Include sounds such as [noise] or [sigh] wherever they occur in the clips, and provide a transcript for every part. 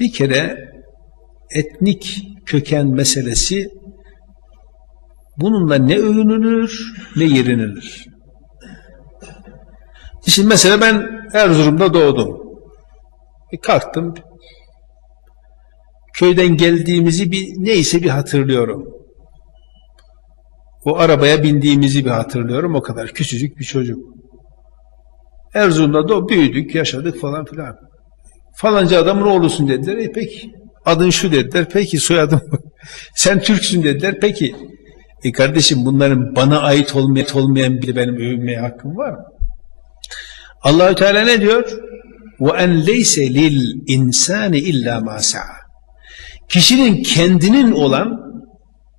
Bir kere etnik köken meselesi bununla ne övünülür ne yerinilir. Şimdi mesela ben Erzurum'da doğdum. E kalktım. Köyden geldiğimizi bir neyse bir hatırlıyorum. O arabaya bindiğimizi bir hatırlıyorum. O kadar küçücük bir çocuk. Erzurum'da da büyüdük, yaşadık falan filan. Falanca adamın oğlusun dediler. E peki. Adın şu dediler. Peki soyadım. [laughs] Sen Türksün dediler. Peki. E kardeşim bunların bana ait olmayan, olmayan biri benim övünmeye hakkım var mı? Allahü Teala ne diyor? Ve en leyse lil insani illa ma. Kişinin kendinin olan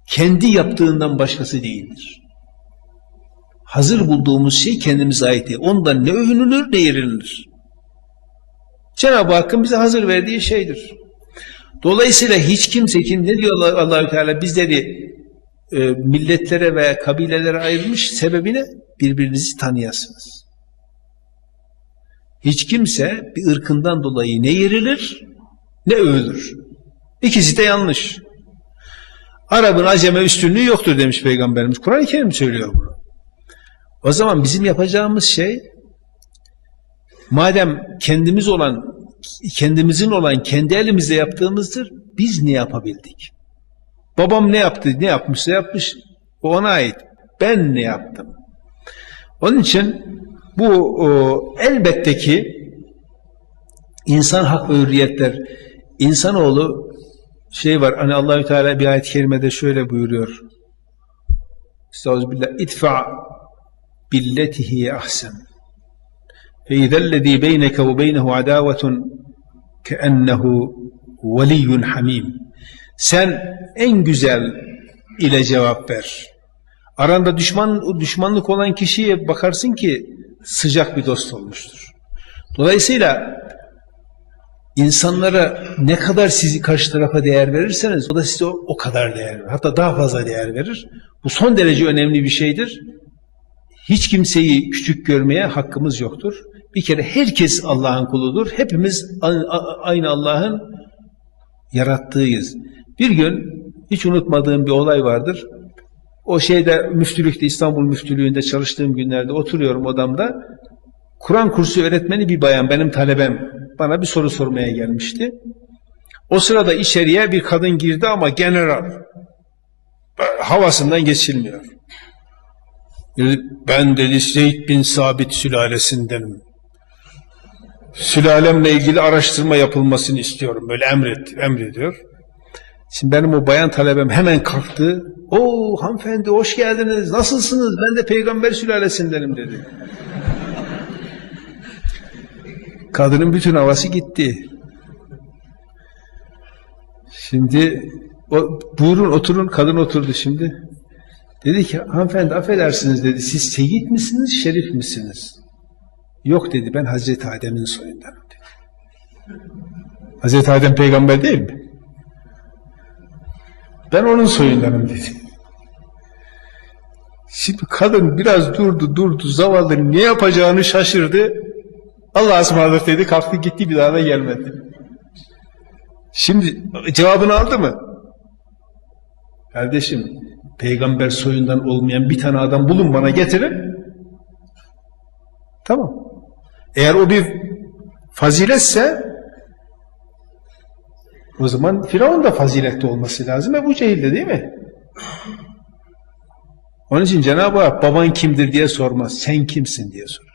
kendi yaptığından başkası değildir. Hazır bulduğumuz şey kendimize ait değil. Ondan ne övünülür ne yerilir. Cenab-ı Hakk'ın bize hazır verdiği şeydir. Dolayısıyla hiç kimse kim ne diyor Allah- Allahü Teala bizleri e, milletlere ve kabilelere ayırmış sebebine birbirinizi tanıyasınız. Hiç kimse bir ırkından dolayı ne yerilir ne övülür. İkisi de yanlış. Arap'ın aceme üstünlüğü yoktur demiş Peygamberimiz. Kur'an-ı Kerim söylüyor bunu. O zaman bizim yapacağımız şey madem kendimiz olan kendimizin olan kendi elimizle yaptığımızdır biz ne yapabildik? Babam ne yaptı? Ne yapmışsa yapmış. O ona ait. Ben ne yaptım? Onun için bu o, elbette ki insan hak ve hürriyetler insanoğlu şey var hani Allahü Teala bir ayet-i kerimede şöyle buyuruyor. Estağfirullah. İdfa billetihi ahsen. İzellezî beyneke ve beynehu adavetun keennehu veliyyun hamim. Sen en güzel ile cevap ver. Aranda düşman düşmanlık olan kişiye bakarsın ki sıcak bir dost olmuştur. Dolayısıyla insanlara ne kadar sizi karşı tarafa değer verirseniz o da size o, o kadar değer verir. Hatta daha fazla değer verir. Bu son derece önemli bir şeydir. Hiç kimseyi küçük görmeye hakkımız yoktur. Bir kere herkes Allah'ın kuludur. Hepimiz aynı Allah'ın yarattığıyız. Bir gün hiç unutmadığım bir olay vardır. O şeyde müftülükte İstanbul müftülüğünde çalıştığım günlerde oturuyorum odamda. Kur'an kursu öğretmeni bir bayan benim talebem bana bir soru sormaya gelmişti. O sırada içeriye bir kadın girdi ama general havasından geçilmiyor. Ben dedi Zeyd bin Sabit sülalesinden sülalemle ilgili araştırma yapılmasını istiyorum. Böyle emret, emrediyor. Şimdi benim o bayan talebem hemen kalktı. O hanımefendi hoş geldiniz. Nasılsınız? Ben de peygamber sülalesindenim dedi. Kadının bütün havası gitti. Şimdi o, buyurun oturun. Kadın oturdu şimdi. Dedi ki hanımefendi affedersiniz dedi. Siz seyit misiniz, şerif misiniz? Yok dedi ben Hazreti Adem'in soyundanım dedi. Hazreti Adem peygamber değil mi? Ben onun soyundanım dedi. Şimdi kadın biraz durdu durdu zavallı ne yapacağını şaşırdı. Allah'a ısmarladık dedi kalktı gitti bir daha da gelmedi. Şimdi cevabını aldı mı? Kardeşim peygamber soyundan olmayan bir tane adam bulun bana getirin. Tamam. Eğer o bir faziletse o zaman Firavun da faziletli olması lazım. Ebu Cehil de değil mi? Onun için Cenab-ı Hak baban kimdir diye sormaz. Sen kimsin diye sorar.